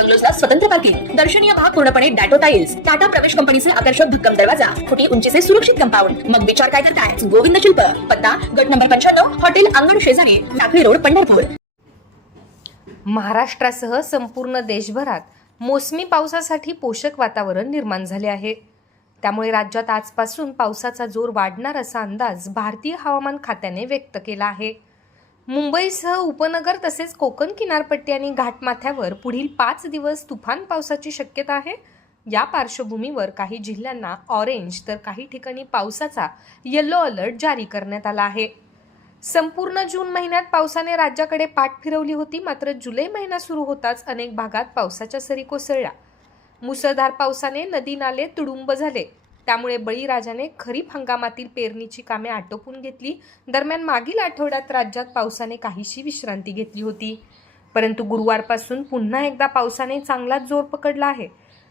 बंगलोजला स्वतंत्र पार्किंग दर्शनीय भाग पूर्णपणे डॅटो टाईल्स टाटा प्रवेश कंपनीचे आकर्षक भक्कम दरवाजा खोटी उंचीचे सुरक्षित कंपाऊंड. मग विचार काय करताय? गोविंद शिल्प पत्ता गट नंबर पंच्याण्णव हॉटेल अंगण शेजारी टाकळी रोड पंढरपूर. महाराष्ट्रासह संपूर्ण देशभरात मोसमी पावसासाठी पोषक वातावरण निर्माण झाले आहे. त्यामुळे राज्यात आजपासून पावसाचा जोर वाढणार असा अंदाज भारतीय हवामान खात्याने व्यक्त केला आहे. मुंबईसह उपनगर तसेच कोकण किनारपट्टी आणि घाटमाथ्यावर पुढील पाच दिवस तुफान पावसाची शक्यता आहे. या पार्श्वभूमीवर काही जिल्ह्यांना ऑरेंज तर काही ठिकाणी पावसाचा येलो अलर्ट जारी करण्यात आला आहे. संपूर्ण जून महिन्यात पावसाने राज्याकडे पाठ फिरवली होती मात्र जुलै महिना सुरू होताच अनेक भागात पावसाच्या सरी कोसळल्या. मुसळधार पावसाने नदी नाले तुडुंब झाले. त्यामुळे बळीराजाने खरीप हंगामातील पेरणीची कामे आटोपून घेतली. दरम्यान मागील आठवड्यात राज्यात पावसाने काहीशी विश्रांती घेतली होती. परंतु गुरुवारपासून पुन्हा एकदा पावसाने चांगलाच जोर पकडला आहे.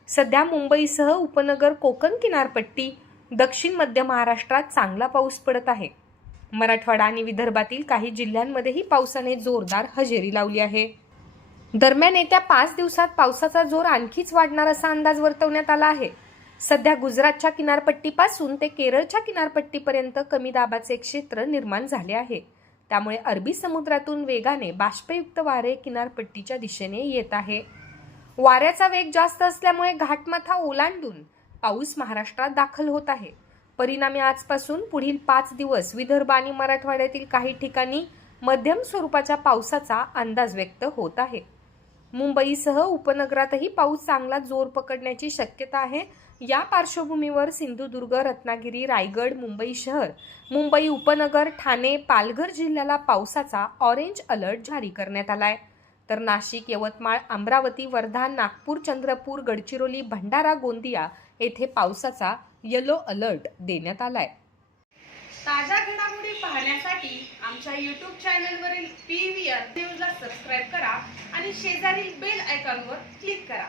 सध्या मुंबईसह उपनगर कोकण किनारपट्टी दक्षिण मध्य महाराष्ट्रात चांगला पाऊस पडत आहे. मराठवाडा आणि विदर्भातील काही जिल्ह्यांमध्येही पावसाने जोरदार हजेरी लावली आहे. दरम्यान येत्या पाच दिवसात पावसाचा जोर आणखीच वाढणार असा अंदाज वर्तवण्यात आला आहे. सध्या गुजरातच्या किनारपट्टीपासून ते केरळच्या किनारपट्टीपर्यंत कमी दाबाचे क्षेत्र निर्माण झाले आहे. त्यामुळे अरबी समुद्रातून वेगाने बाष्पयुक्त वारे किनारपट्टीच्या दिशेने येत आहे. वाऱ्याचा वेग जास्त असल्यामुळे घाटमाथा ओलांडून पाऊस महाराष्ट्रात दाखल होत आहे. परिणामी आजपासून पुढील पाच दिवस विदर्भ आणि मराठवाड्यातील काही ठिकाणी मध्यम स्वरूपाच्या पावसाचा अंदाज व्यक्त होत आहे. मुंबईसह उपनगरातही पाऊस चांगला जोर पकडण्याची शक्यता आहे. या पार्श्वभूमीवर सिंधुदुर्ग रत्नागिरी रायगड मुंबई शहर मुंबई उपनगर ठाणे पालघर जिल्ह्याला पावसाचा ऑरेंज अलर्ट जारी करण्यात आलाय. तर नाशिक यवतमाळ अमरावती वर्धा नागपूर चंद्रपूर गडचिरोली भंडारा गोंदिया येथे पावसाचा येलो अलर्ट देण्यात आलाय. ताज्या घडामोडी पाहण्यासाठी आमच्या यूट्यूब चॅनलवरील पी व्ही आर न्यूजला सबस्क्राईब करा आणि शेजारील बेल आयकॉनवर क्लिक करा.